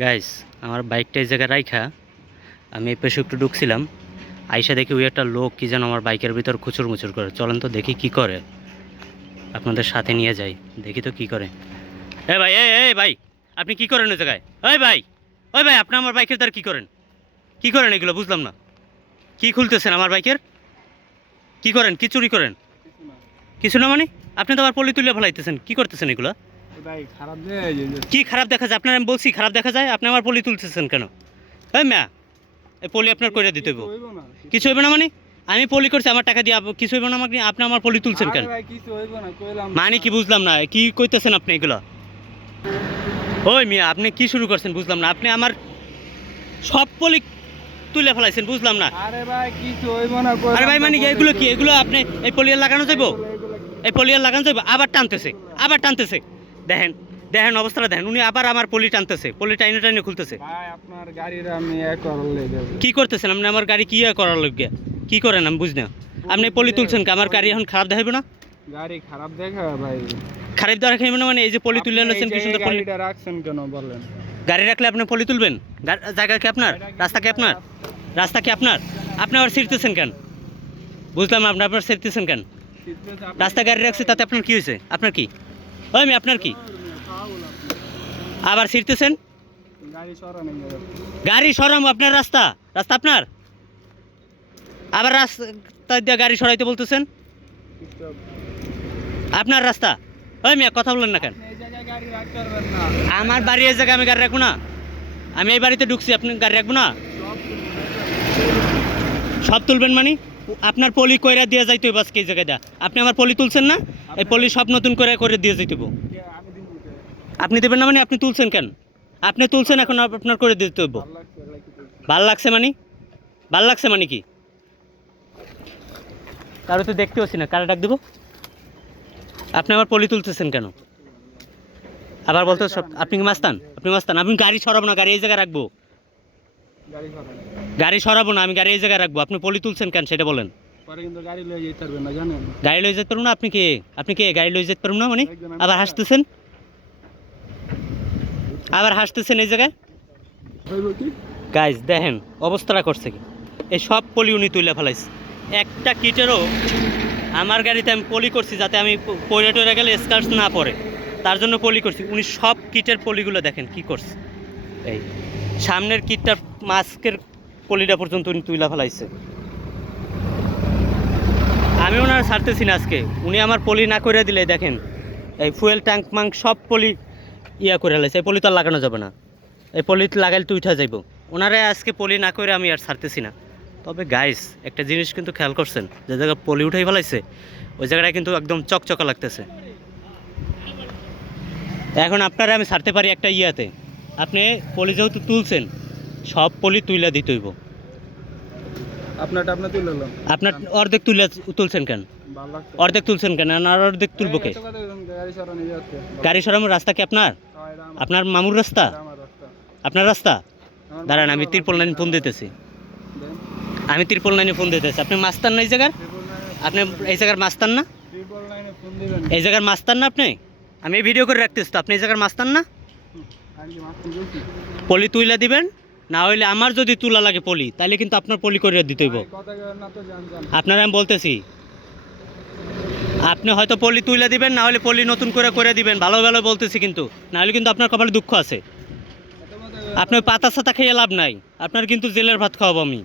Guys আমার বাইকটা এই জায়গায় রাইখা। আমি পেশে একটু ঢুকছিলাম। আইসা দেখি ওই একটা লোক কি যেন আমার বাইকের ভিতর খুচুর মুচুর করে। চলেন তো দেখি কি করে। আপনাদের সাথে নিয়ে যাই। দেখি তো কি করে। এ ভাই, এ এ, ভাই, আপনি কি করেন ওই জায়গায়? ওই ভাই ওই ভাই, আপনি আমার বাইকের তার কি করেন? কি করেন এগুলো? বুঝলাম না। কি খুলতেছেন আমার বাইকের? কি করেন? কি চুরি করেন? কিছু না মানে? আপনি তো আবার পলি তুলে ফেলাইতেছেন। কি করতেছেন এগুলো? কি খারাপ দেখা যায়? আপনার আমি বলছি খারাপ দেখা যায়? আপনি আমার পলি তুলতেছেন কেন? এই ম্যা এই পলি আপনার করে দিতে হইব। কিছু হইব না। মানে? আমি পলি করছি আমার টাকা দিয়ে কিছু হইব না আমাকে আপনি আমার পলি তুলছেন কেন? মানে কি বুঝলাম না কি কইতেছেন আপনি এগুলো? ওই মিয়া আপনি কি শুরু করছেন বুঝলাম না। আপনি আমার সব পলি তুলে ফেলাইছেন বুঝলাম না। আরে ভাই কিছু হইব না আরে ভাই মানে কি এগুলো কি? এগুলো আপনি এই পলিয়ার লাগানো যাইব? এই পলিয়ার লাগানো যাইব? আবার টানতেছে আবার টানতেছে। দেখেন দেখেন অবস্থাটা দেখেন। উনি আবার আমার পলি টানতেছে পলি টাইনে টাইনে খুলতেছে। আপনার গাড়ির আমি কি করতেছেন? আপনি আমার গাড়ি কি করার লোক কি করেন আমি বুঝি না। আপনি পলি তুলছেন কি? আমার গাড়ি এখন খারাপ দেখাবে না? গাড়ি খারাপ দেখা ভাই। খারাপ দেওয়া খাইবে না মানে এই যে পলি তুলে আনছেন কি সুন্দর জায়গায় পলি রাখছেন কেন বলেন? গাড়ি রাখলে আপনি পলি তুলবেন? জায়গা কি আপনার? রাস্তা কি আপনার? রাস্তা কি আপনার? আপনি আবার ছিঁড়তেছেন কেন? বুঝলাম আপনি আপনার ছিঁড়তেছেন কেন? রাস্তা গাড়ি রাখছি তাতে আপনার কি হয়েছে? আপনার কি? ওই আমি আপনার কি? আবার ছিঁড়তেছেন গাড়ি সরাম, আপনার রাস্তা। রাস্তা আপনার? আবার রাস্তা দিয়ে গাড়ি সরাইতে বলতেছেন? আপনার রাস্তা। ওই মিয়া, কথা বলেন না কেন? আমার বাড়ি এই জায়গায় আমি গাড়ি রাখব না। আমি এই বাড়িতে ঢুকছি, আপনি গাড়ি রাখব না? সব তুলবেন মানে? আপনার পলি কইরা দিয়ে যাইতে আজকে এই জায়গায় আপনি আমার পলি তুলছেন না? এই পলি সব নতুন করে করে দিয়ে দিতে আপনি দেবেন না মানে আপনি তুলছেন কেন? আপনি তুলছেন, এখন আপনার করে দিতে হবে ভালো লাগছে মানে? ভালো লাগছে মানে কি? কারও তো দেখতে পাচ্ছি না, কারা ডাক দেবো? আপনি আমার পলি তুলতেছেন কেন? আবার বলতে সব আপনি কি মাস্তান? আপনি মাস্তান? আপনি গাড়ি সরাবো না, গাড়ি এই জায়গায় রাখব। গাড়ি সরাবো না, আমি গাড়ি এই জায়গায় রাখব। আপনি পলি তুলছেন কেন, সেটা বলেন। গাড়ি লয়ে যেতে পারবেন না জানেন? গাড়ি লয়ে যেতে পারব না? আপনি কে? আপনি কে? গাড়ি লয়ে যেতে পারব না মানে? আবার হাসতেছেন? আবার হাসতেছেন এই জায়গায়? গাইজ দেখেন অবস্থাটা করছে কি? এই সব পলি উনি তুলে ফেলাইছে। একটা কিটেরও আমার গাড়িতে আমি পলি করছি যাতে আমি পড়ে টরে গেলে স্কার্স না পড়ে। তার জন্য পলি করছি। উনি সব কিটের পলিগুলো দেখেন কি করছে। এই সামনের কিটটার মাস্কের পলিটা পর্যন্ত উনি তুলে ফেলাইছে। আমি ওনার ছাড়তেছি না আজকে। উনি আমার পলি না করে দিলে, দেখেন, এই ফুয়েল ট্যাঙ্ক মাঙ্ক সব পলি ইয়া করে ফেলাইছে এই পলি তো আর লাগানো যাবে না। এই পলি লাগাইলে তুই উঠা যাইব। ওনারা আজকে পলি না করে আমি আর ছাড়তেছি না। তবে গাইস একটা জিনিস কিন্তু খেয়াল করছেন, যে জায়গায় পলি উঠাই ফেলাইছে, ওই জায়গাটা কিন্তু একদম চকচকা লাগতেছে। এখন আপনারা আমি ছাড়তে পারি একটা ইয়াতে। আপনি পলি যেহেতু তুলছেন, সব পলি তুইলা দিতে হইব আপনারটা আপনি তুলে নিলাম আপনার অর্ধেক তুলে তুলছেন কেন? অর্ধেক তুলছেন কেন? আর অর্ধেক তুলবো কে? গাড়ি সরানোর রাস্তা কি আপনার? আপনার মামুর রাস্তা। আপনার রাস্তা? দাঁড়ান আমি তিরপল লাইনে ফোন দিতেছি। আমি তিরপল লাইনে ফোন দিতেছি। আপনি মাস্তান না এই জায়গার? আপনি এই জায়গার মাস্তান না। এই জায়গার মাস্তান না আপনি? আমি ভিডিও করে রাখতেছি তো। আপনি এই জায়গার মাস্তান না? পলি তুইলা দিবেন। না হইলে আমার যদি তুলা লাগে পলি তাহলে কিন্তু আপনার পলি করে দিতে হইব। আপনারা আমি বলতেছি। আপনি হয়তো পলি তুলে দিবেন, না হলে পলি নতুন করে করে দিবেন। ভালো ভালো বলতেছি কিন্তু। না হলে কিন্তু আপনার কপালে দুঃখ আছে। আপনার পাতা সাতা খেয়ে লাভ নাই। আপনার কিন্তু জেলের ভাত খাওয়াবো আমি।